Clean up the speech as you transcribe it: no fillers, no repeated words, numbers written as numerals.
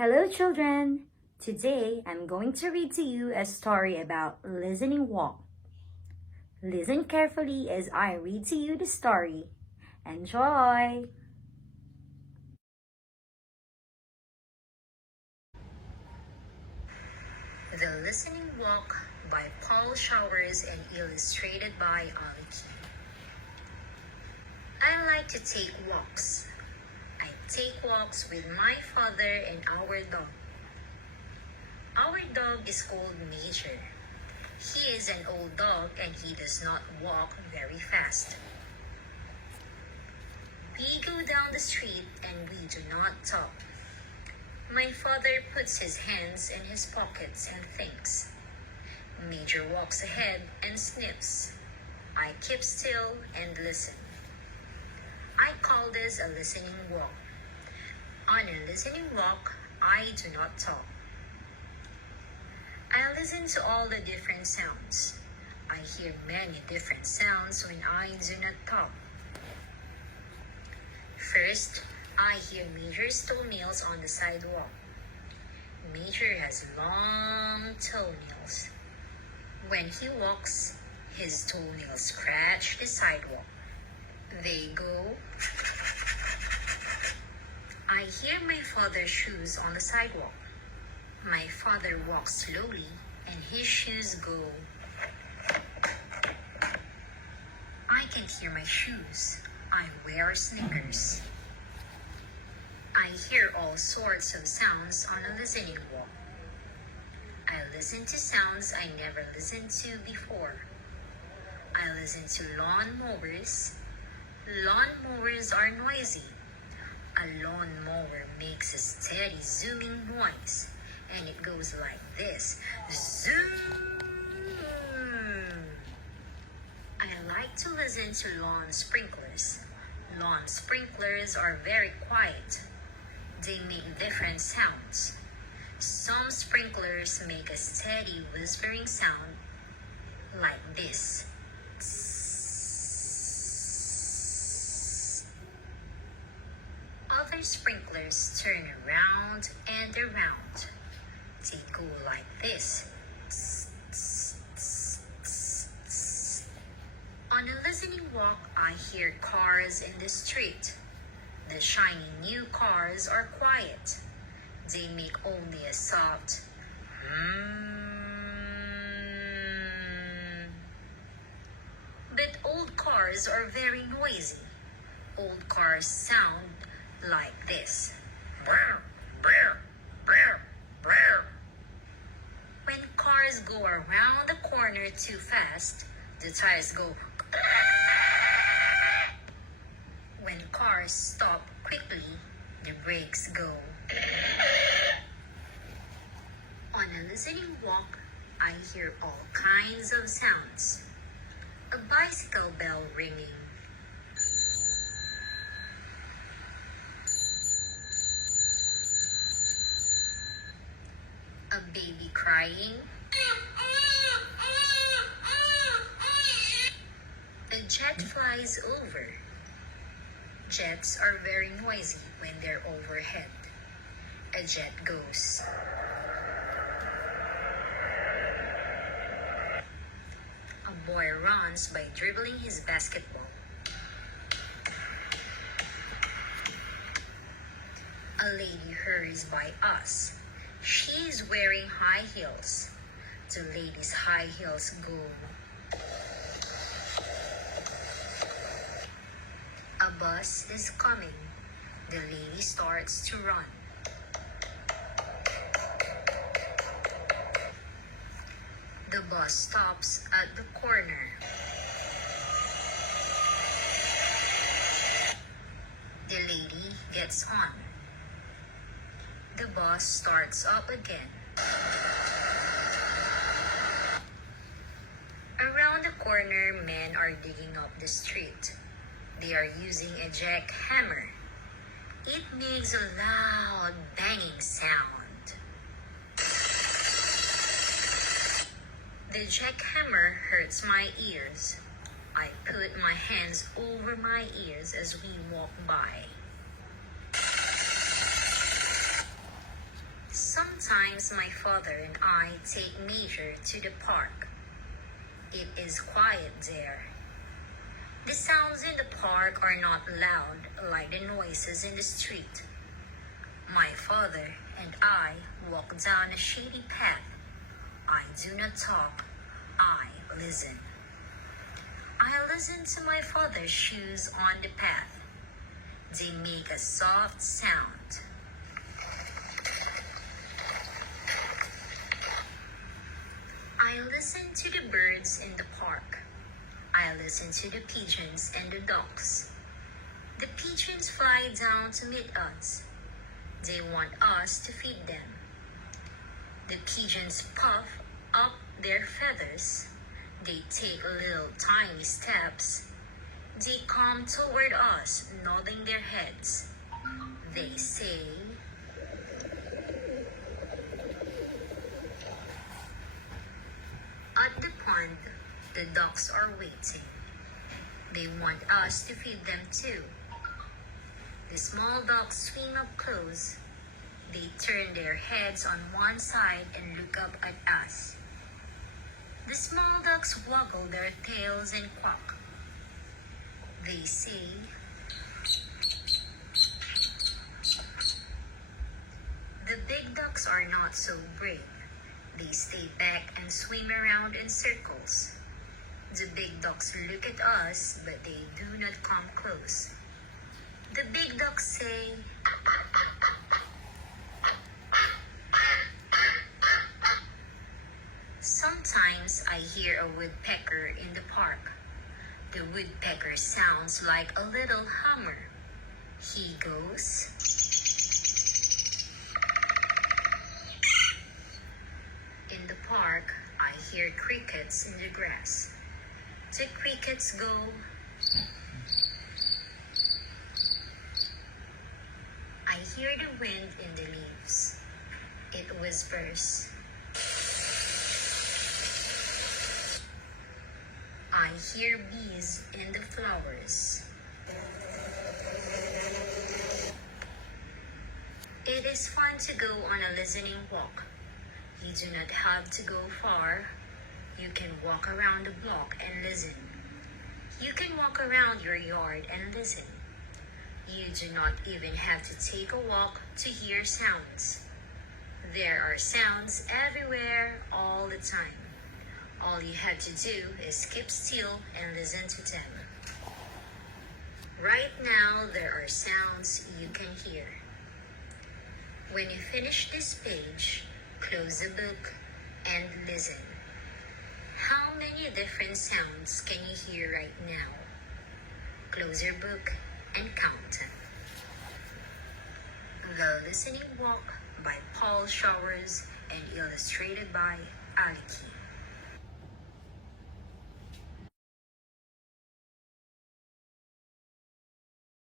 Hello children! Today I'm going to read to you a story about listening walk. Listen carefully as I read to you the story. Enjoy! The Listening Walk by Paul Showers and illustrated by Aliki. I like to take walks. I take walks with my father and our dog. Our dog is called Major. He is an old dog and he does not walk very fast. We go down the street and we do not talk. My father puts his hands in his pockets and thinks. Major walks ahead and sniffs. I keep still and listen. I call this a listening walk. On a listening walk, I do not talk. I listen to all the different sounds. I hear many different sounds when I do not talk. First, I hear Major's toenails on the sidewalk. Major has long toenails. When he walks, his toenails scratch the sidewalk. They go. I hear my father's shoes on the sidewalk. My father walks slowly and his shoes go. I can hear my shoes. I wear sneakers. I hear all sorts of sounds on a listening walk. I listen to sounds I never listened to before. I listen to lawn mowers. Lawn mowers are noisy. A lawn mower makes a steady zooming noise, and it goes like this. Zoom! I like to listen to lawn sprinklers. Lawn sprinklers are very quiet. They make different sounds. Some sprinklers make a steady whispering sound like this. Other sprinklers turn around and around. They go like this. On a listening walk, I hear cars in the street. The shiny new cars are quiet. They make only a soft But old cars are very noisy. Old cars sound like this. When cars go around the corner too fast, the tires go. When cars stop quickly, the brakes go. On a listening walk, I hear all kinds of sounds. A bicycle bell ringing. A baby crying. A jet flies over. Jets are very noisy when they're overhead. A jet goes. A boy runs by dribbling his basketball. A lady hurries by us. She is wearing high heels. The lady's high heels go. A bus is coming. The lady starts to run. The bus stops at the corner. The lady gets on. The bus starts up again. Around the corner, men are digging up the street. They are using a jackhammer. It makes a loud banging sound. The jackhammer hurts my ears. I put my hands over my ears as we walk by. Sometimes my father and I take Major to the park. It is quiet there. The sounds in the park are not loud like the noises in the street. My father and I walk down a shady path. I do not talk, I listen. I listen to my father's shoes on the path. They make a soft sound. I listen to the birds in the park. I listen to the pigeons and the ducks. The pigeons fly down to meet us. They want us to feed them. The pigeons puff up their feathers. They take little tiny steps. They come toward us, nodding their heads. They say, at the pond, the ducks are waiting. They want us to feed them too. The small ducks swim up close. They turn their heads on one side and look up at us. The small ducks waggle their tails and quack. They say, the big ducks are not so brave. They stay back and swim around in circles. The big ducks look at us, but they do not come close. The big ducks say, sometimes I hear a woodpecker in the park. The woodpecker sounds like a little hammer. He goes, in the park, I hear crickets in the grass. The crickets go, I hear the wind in the leaves. It whispers, I hear bees in the flowers. It is fun to go on a listening walk. You do not have to go far. You can walk around the block and listen. You can walk around your yard and listen. You do not even have to take a walk to hear sounds. There are sounds everywhere all the time. All you have to do is keep still and listen to them. Right now, there are sounds you can hear. When you finish this page, close the book and listen. How many different sounds can you hear right now? Close your book and count them. The Listening Walk by Paul Showers and illustrated by Aliki.